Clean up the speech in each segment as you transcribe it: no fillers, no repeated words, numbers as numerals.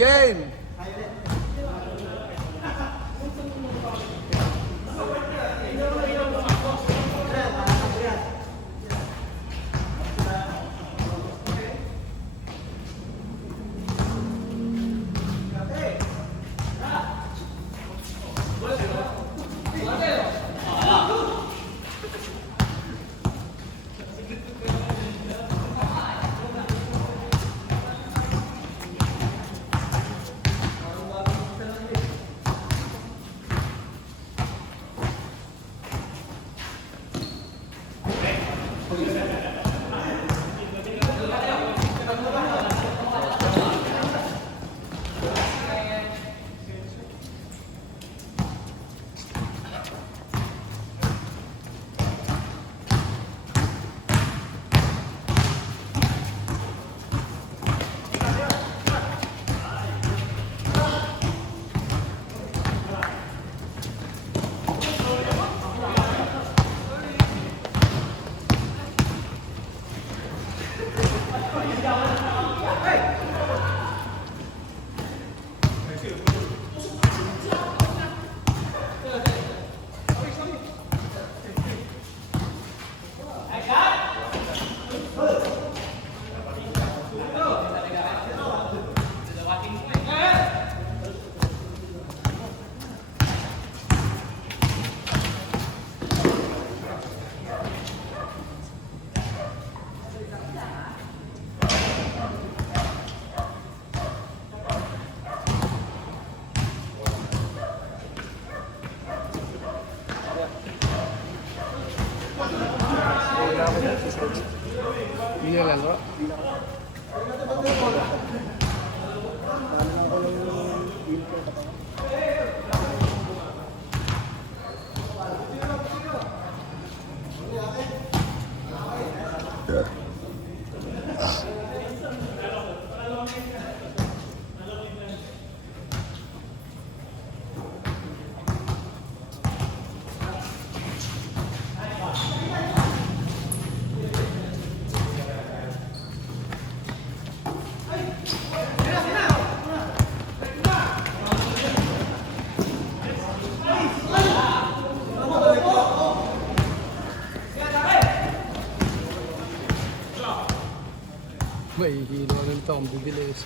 Game! Inilalaro? May hilo rin ito, ang bibilis.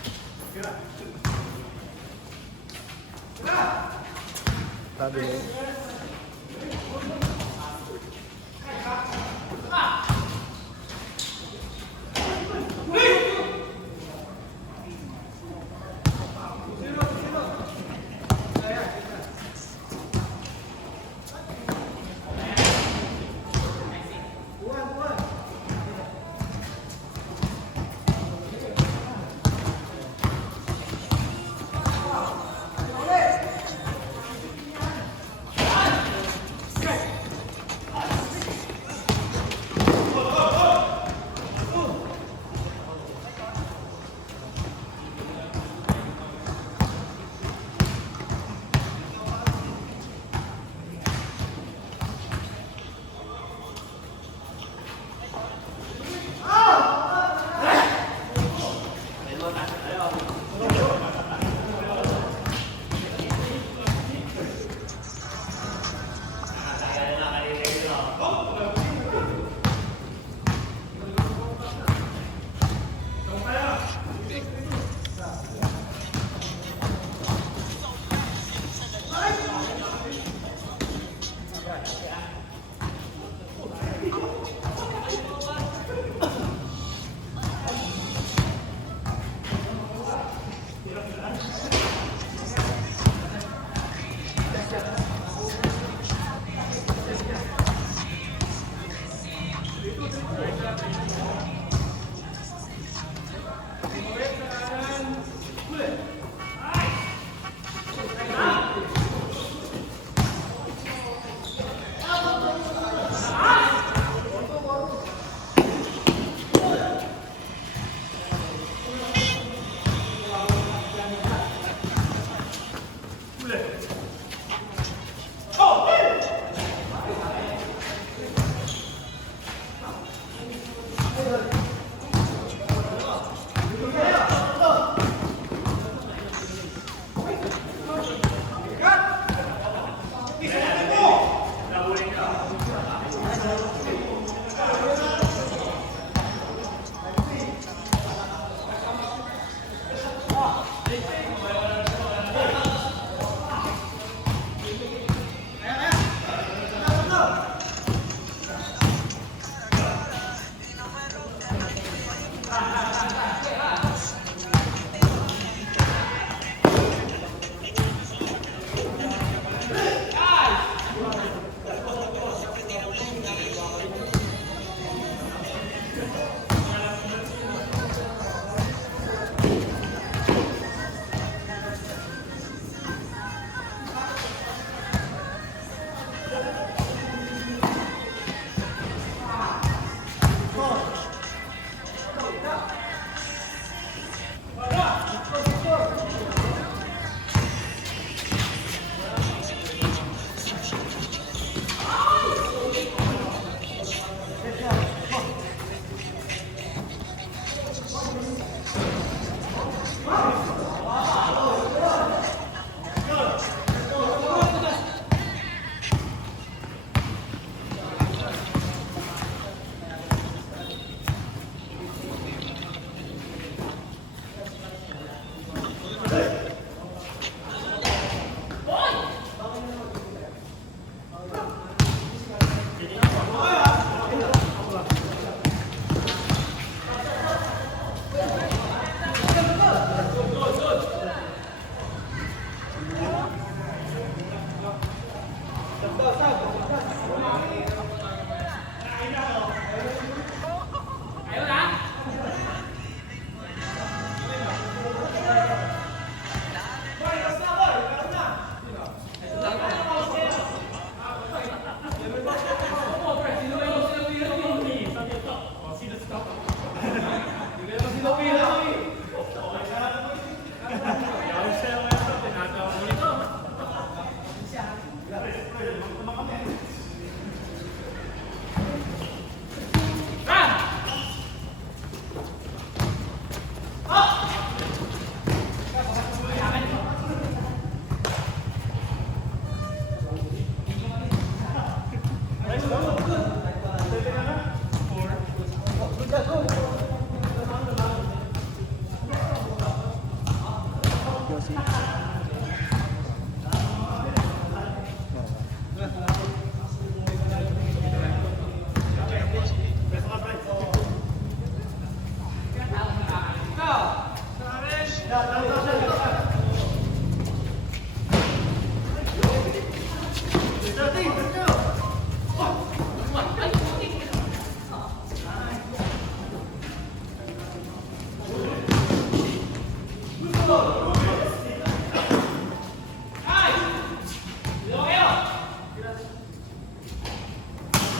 Sabi niya.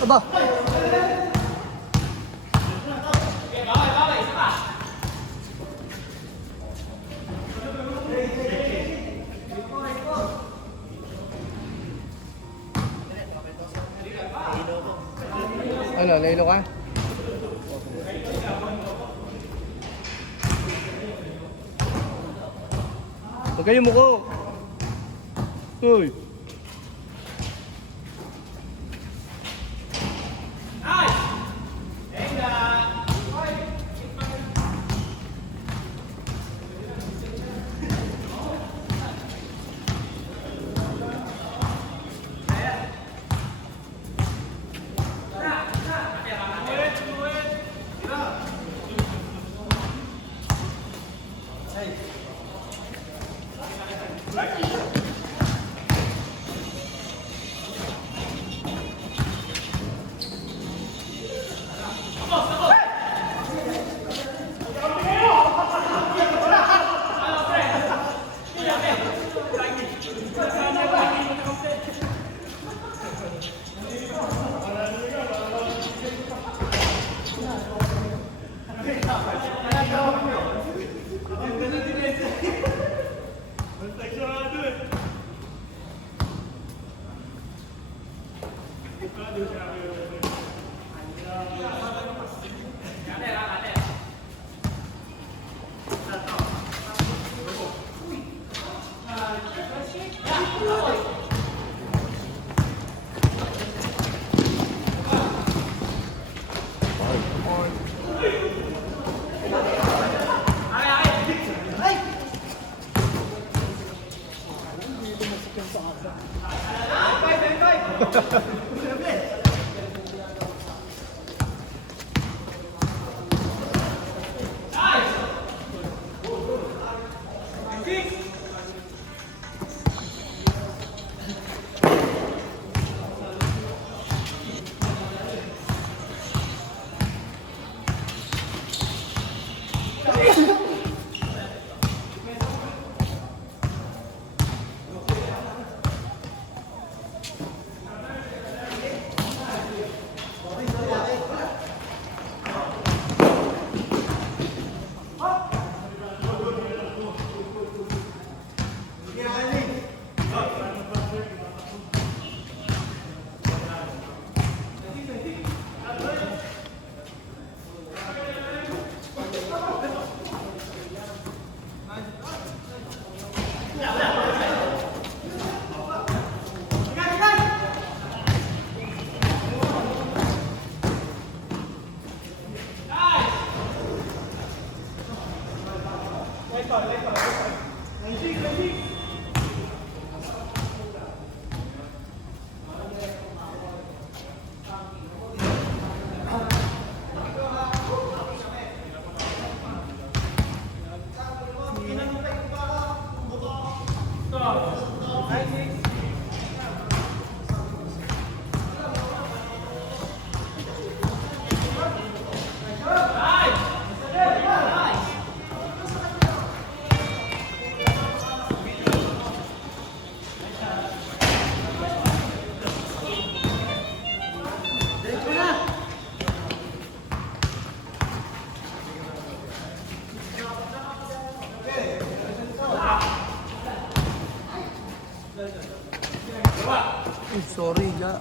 Aba! Ano, nailo ka? Huwag kayo muko! Uy! Sorry, ga.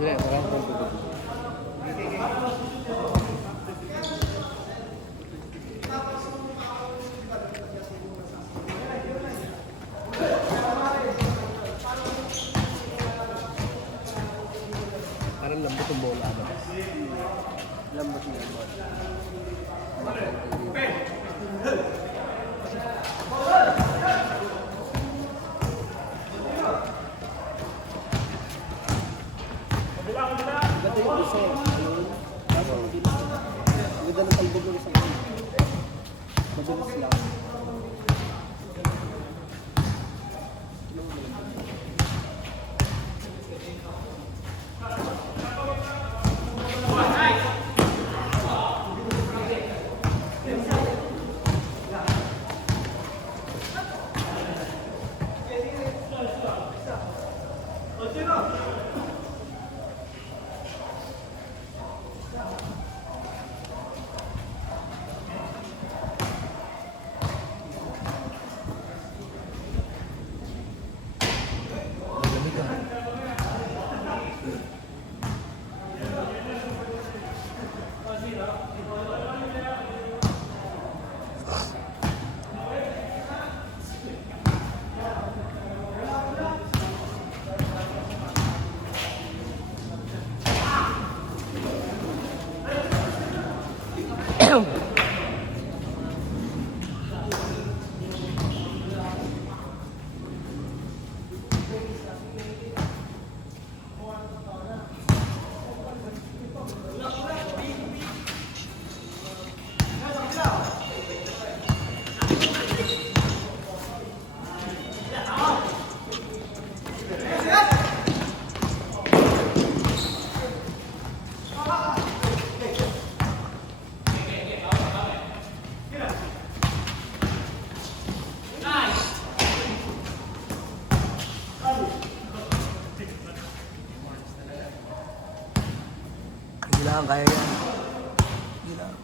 Hindi, parang kung parang lambot yung bola ba? Lambot yung bola. Ganda yung isa. Kaso mabilis. Ganda ng talbog ng isang ano. Mabilis lang. Hindi lang kaya yan. Hindi lang.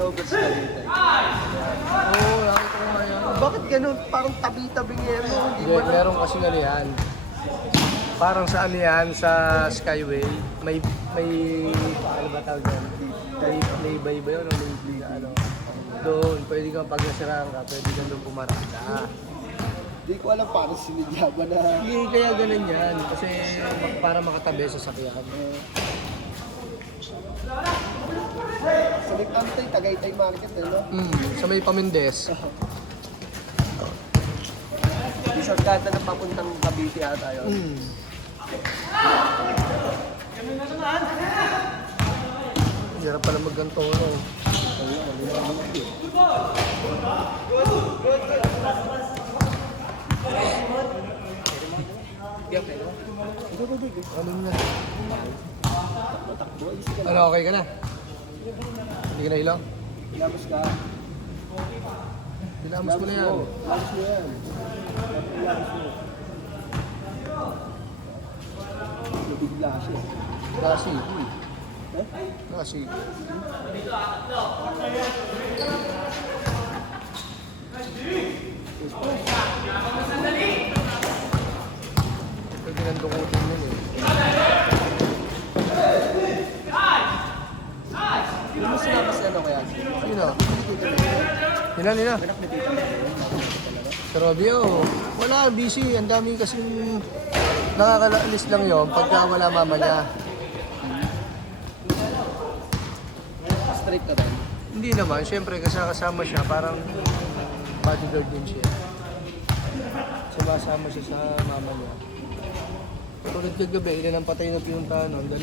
Yogurt sa dito. Oo, nakita ko nga yan. Bakit ganun? Parang tabi-tabi niya mo. Hindi, meron kasi ano yan. Parang sa ano yan, sa Skyway, may ano ba tawag yan? Laybay ba yun? O laybay na ano? Doon, pwede kang pag nasiraan ka, pwede kang doon pumarada. Hindi ko alam paano sinidyaban na. Hindi, kaya ganun yan. Kasi para makatabi sa sakyan. Sa Nagtantay, Tagaytay Market eh, no? Sa may Pamindes. Di shortcut na papuntang Cavite ata yun. Hirap pala magganto, no? Ano na? Ano, okay ka na? Hindi ka na ilaw? Ilamos ka. Ilamos mo na yan. Ilamos mo yan. Ilamos mo. Nabigla siya. Kasi. Eh? Kasi. Pwede nang dukutin mo eh. Hindi mo sinabas ano kaya? Sino? Nina. Anak na dito na yun. Sa Robio, wala, busy. Ang dami kasing nakakaalis lang yon pagka wala mama niya. Straight ka ba? Hindi naman, syempre kasama siya, parang bodyguard din siya. Sumasama siya sa mama niya. Tulad kagabi, ilan ang patay na pinuntahan nun, 2.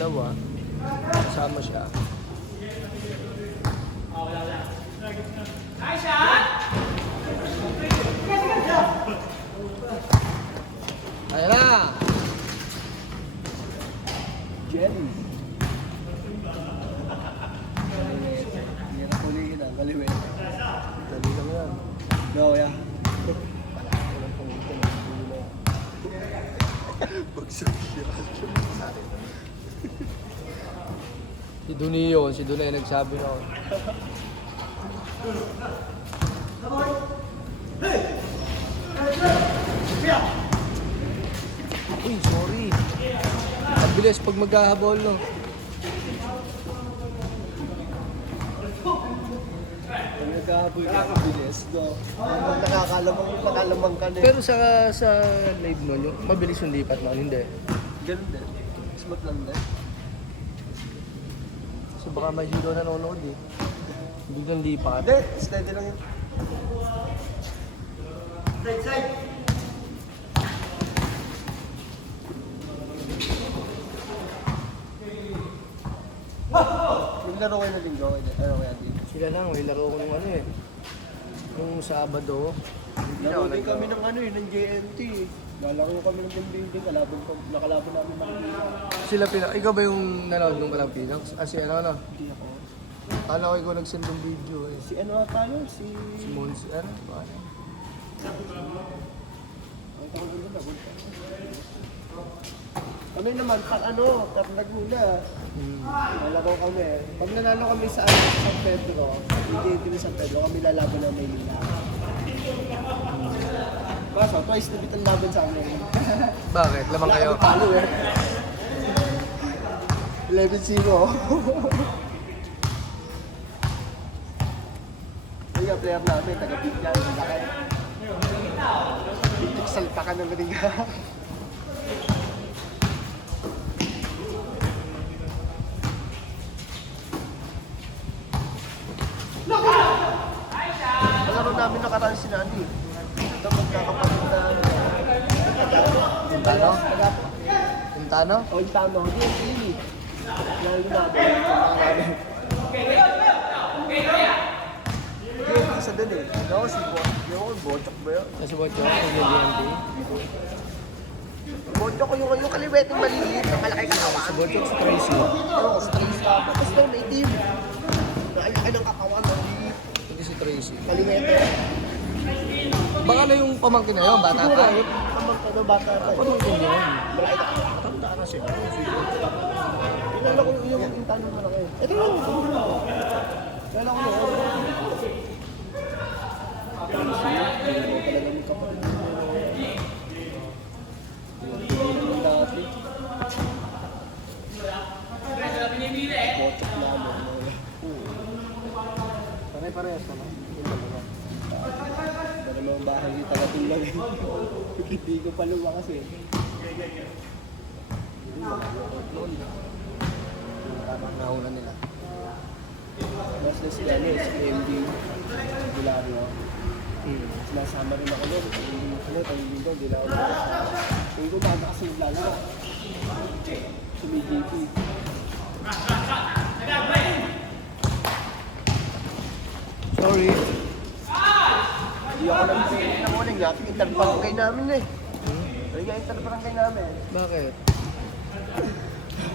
Kasama siya. Ayan na! Jelly. Hindi na kuligin ah, kaliwin. Dali lang yan. No, yeah. Walang pangitin. Bagsak siya. Si Duni yun, si Duni nagsabi noon. Uy, sorry. Ang bilis pag maghahabol, no? Nagkahaboy ka, bilis, no? Nakakalamang ka na. Pero sa live nun, yung mabilis yung lipat nun, hindi. Ganun din. Smooth lang din. So baka may hero nanonood eh. Biglang lipat. Hindi, steady lang yun. Yung laro kayo na linggo, ano kaya din? Sila lang, may laro ko nung ano eh. Nung Sabado. Hindi na ako Laro din naglaro. kami ng ano eh, ng JNT. Lalaro kami ng team building, nakalaban namin Manila. Sila ikaw ba yung nanood nung Kalampinas? Ah, si ano? Hindi ako. Kala ko ikaw nag-send ng video eh. Si ano ata yun? Si... Si Mons, ano? Ano? Ang tawag doon na, Gunta. Kami naman, Tar Laguna. Lalaro kami. Pag nanalo kami sa San Pedro, JNT ni San Pedro, kami lalaban ng Maynila. Kaso, twice na bitan laban sa amin. Bakit? Lamang kayo? Wala kami talo eh. 11-0. Kaya player namin, taga-Pigyan, malaki. Salpa ka ng Maringa. Malaro namin nakaraan si Nani. Ito magkakapagod na... Quintano? Quintano? O, yung tama ko. Hindi, hindi. Lalo namin. Hindi, isa din eh. Ako si Bochok ba yun? Sa Subocho? Sa GMT? Bochok yung kaliweteng maliit na malaki katawan. Subocho sa Tracy? Oo, sa Tracy ka. Tapos daw may team. Naalaki ng katawan, maliit. Hindi si Tracy. Kaliwete. Baka na yung pamangkin na yun, bata Siguro, pa. yung tamang ano, bata pa. Pamangkin yun. Malaki ka. Matanda na siya. Kilala ko yung intanong malaki. Ito lang. Kilala ko yun. Talagang kapal. Dati. Bochok namin. Pare-parehas na lang. Yun lang naman. Iba naman ang bahay ni Tagatulog. Hindi ko pa lumakas eh. Noon na. Parang nauna nila. Mas na sila ano, si MD, Bulario. Sinasama rin ako doon. Pag-ibig doon, hindi na ako lumakas. Hindi ko baga kasi lalaro. Sa BGP. Sorry. Hindi ako nang nga, interbarangay namin eh. Ay nga, interbarangay namin. Bakit?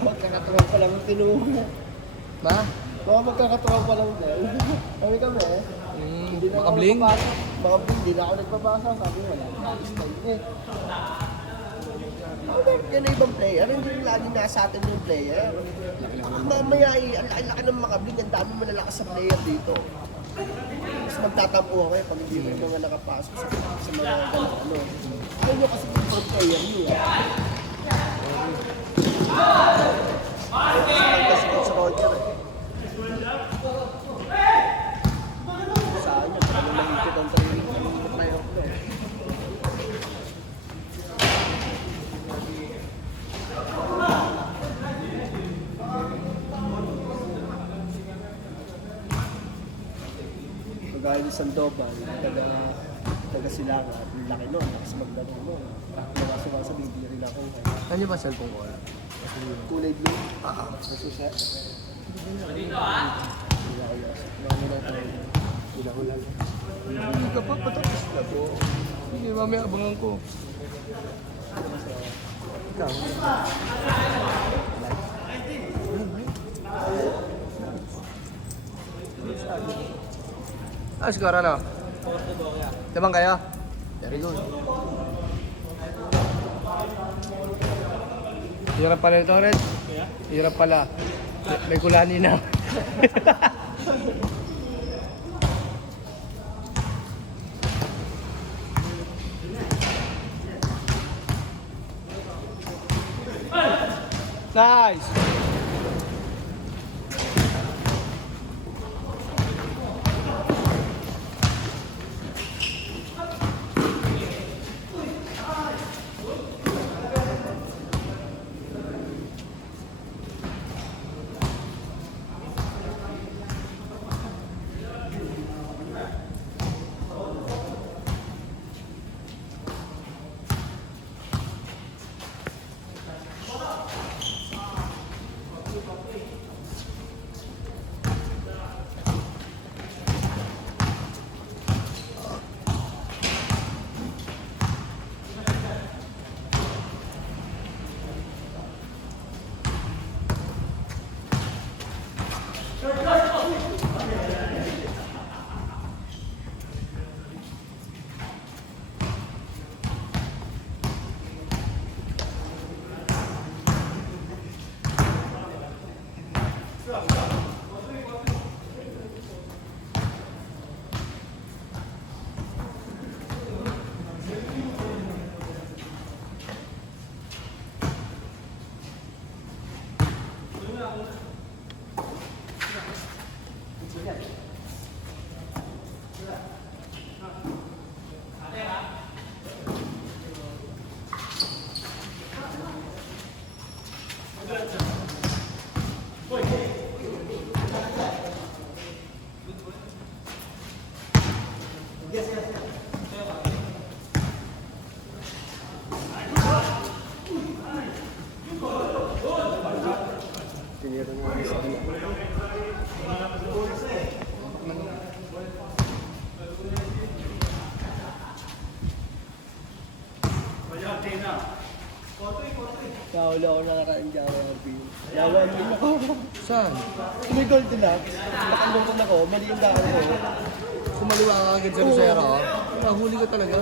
Magkakatuwang pa lang yung tinuha. Ma? Baka magkakatuwang pa lang din. Kami kami eh. Hindi na ako Makabling? nagpapasok. Makabling, hindi na ako nagpapasa. Sabi ko, wala na style eh. Yan na ibang player, hindi rin lagi nasa atin yung player. Mamaya eh, ang laki-laki ng makabling, ang dami malalakas sa player dito. Mas magtatampo ako eh, pag hindi mo mga nakapasok sa mga ganun ano. Kaya nyo kasi yung for player nyo eh. Kasi sa Roger eh. Sa akin yun, parang mahigpit ang training ng player ko eh. Kagaya ni Sandoval, taga Silangan, ang laki nun, lakas maglaro nun. Nakaso nga sabi, hindi rin ako. Saan niyo ba cellphone ko? Kulay blue. Nasuset. Hindi ako lang. Hindi ka pa, patapos na po. Sige, mamaya abangan ko. Ikaw? Skor ano? Lamang kayo? Very good. Hirap pala ito, Red. Hirap pala. May kulani na. Nice! Tinira naman sa kanya. Kahuli ako nakaka-enjoy ang view. Yawan din ako. Saan? May gold din lang. Nakalungkot ako, mali yung daan ko. Kumaliwa ka agad sa Lucero. Nahuli ka talaga.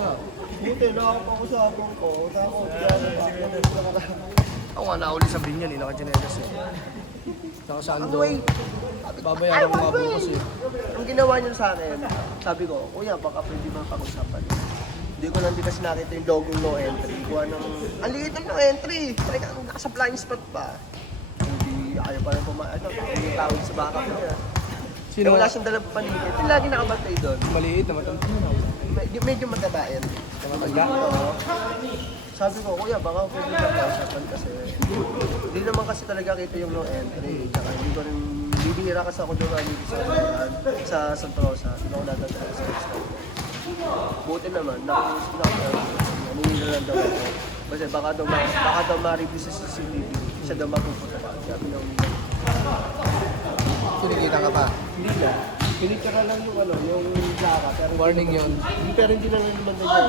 Buti, nakakuha ko sa hapon ko. Takot, kaya nakaka. Ako nga nahuli sa Binyan, naka-chinelas eh. Saka sa Ando. Anyway, Babayaran mo nga bukas eh. ang ginawa niyo sa akin, sabi ko, kuya, baka pwede bang pag-usapan. Hindi ko lang di kasi nakita yung logo no entry. Kuha ng, ang liit ng no entry. Talaga, nasa blind spot pa. Hindi, ayaw pa rin pumayag. Ano, yung tawag sa backup niya. Sino? Wala siyang dalang paligid. Yung lagi nakabantay doon. Maliit na matanda. Medyo matatain. Matanda? Oo. Sabi ko, kuya, baka pwede magkausapan kasi hindi naman kasi talaga kita yung no entry. Tsaka hindi ko rin, bibihira kasi ako doon dito sa Santa Rosa. Hindi ako natatawa sa restaurant. Buti naman, naninila lang daw ako. Kasi baka daw ma-review sa CCTV. Siya daw mapupunta pa. Sabi daw nila. Kinikita ka pa. Hindi na. Pinicture lang yung yung plaka. Pero Warning yun. Pero hindi na rin naman na yun.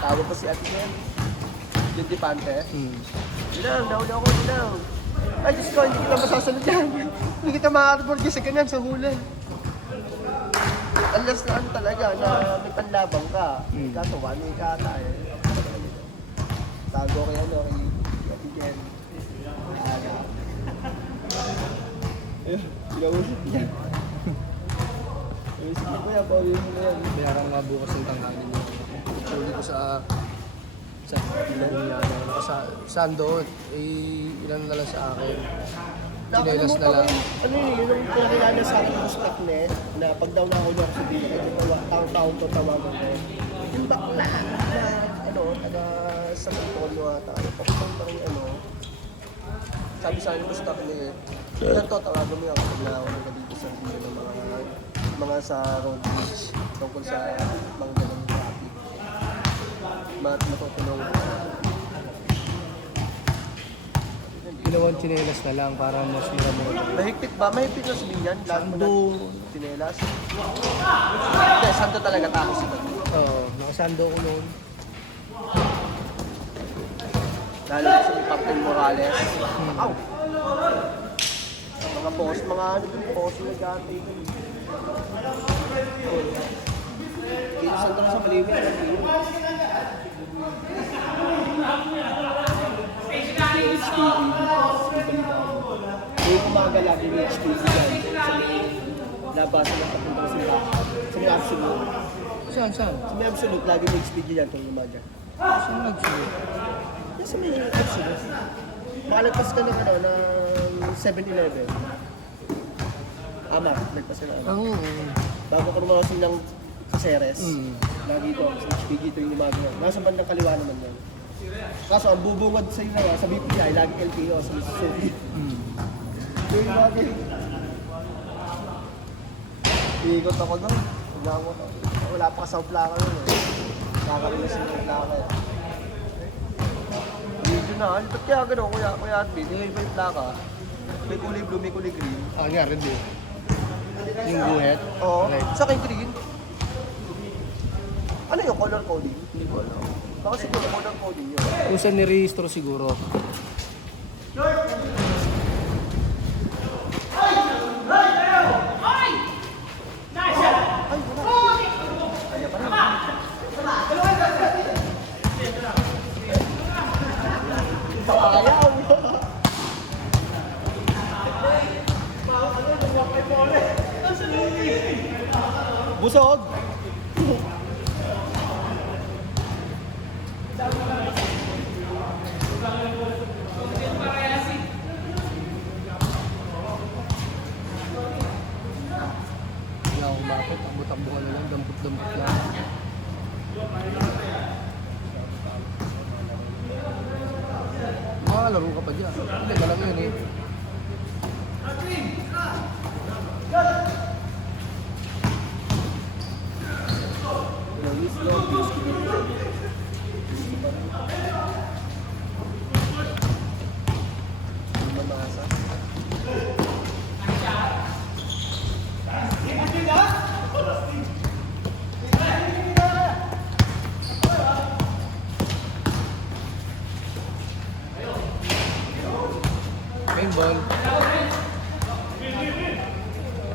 Tawag ko si Ate Jen. Yung Dipante. Dilang, down ako, dilang. Ay, Diyos ko, hindi kita masasunod yan. Hindi kita ma-arbor kasi ganyan sa hula. Unless na talaga na may panlabang ka. Kaso, wani ka ata eh. Tago kay kay Ate Jen. Pinausip niya. Pinausip niya, kuya, pawin mo na yan. Mayroon nga bukas ng tanghali mo. Actually ko sa saan doon, ilan na lang sa akin. Chinelas na lang. Ano yun yung pinakilala sa akin ng stock net na pag daw na ako niya sa dito, taon-taon to tawagan ko. Yung bakla na taga sa Antonio ata, papunta rin sabi sa akin ng stock net, yan to, tawagan mo yan kapag nakawan ka dito sa video ng mga sa road bridge tungkol sa mga ganang traffic. Matutulong ko. Ginawan chinelas na lang para mas mura mo. Mahigpit ba? Mahigpit na sabihin yan? Lahat mo na sinelas? Hindi, santo talaga tako sila. Oo, nakasando ko noon. Lalo sa si Captain Morales. Aw! Mga boss, mga boss na gati. Dito sa sa Malibig. Yung umaga lagi yung HPV dyan. Nabasa ng papuntang sila. Sa may absolute. Saan? Sa may absolute, lagi yung HPV dyan kung umaga. Saan nagsulit? Yan sa may absolute. Makalagpas ka ng ng 7-Eleven. Nagpas ka na Oo. Bago ko naman kasi ng Caceres. Lagi ito, sa HPG ito yung umaga. Nasa bandang kaliwa naman yan. Kaso ang bubungad sa'yo na sa BPI, lagi LTO sa Mississippi. Yung umaga iikot ako doon. Wala pa sa plaka nun eh. Nakakarilas yung plaka eh. Dito na, ba't kaya gano'n, Kuya Admin, nilay ba yung plaka? May kulay blue, may kulay green. Nga, red eh. Yung guhet? Oo, Right. sa akin green. Ano yung color coding? Hindi ko alam. Baka siguro color coding yun. Kung saan nirehistro siguro. Busog! Hindi ako kumapit. Takbo-takbo ka na lang. Dampot-dampot lang. Laro ka pa dyan. Hindi, alam yun eh. Main ball.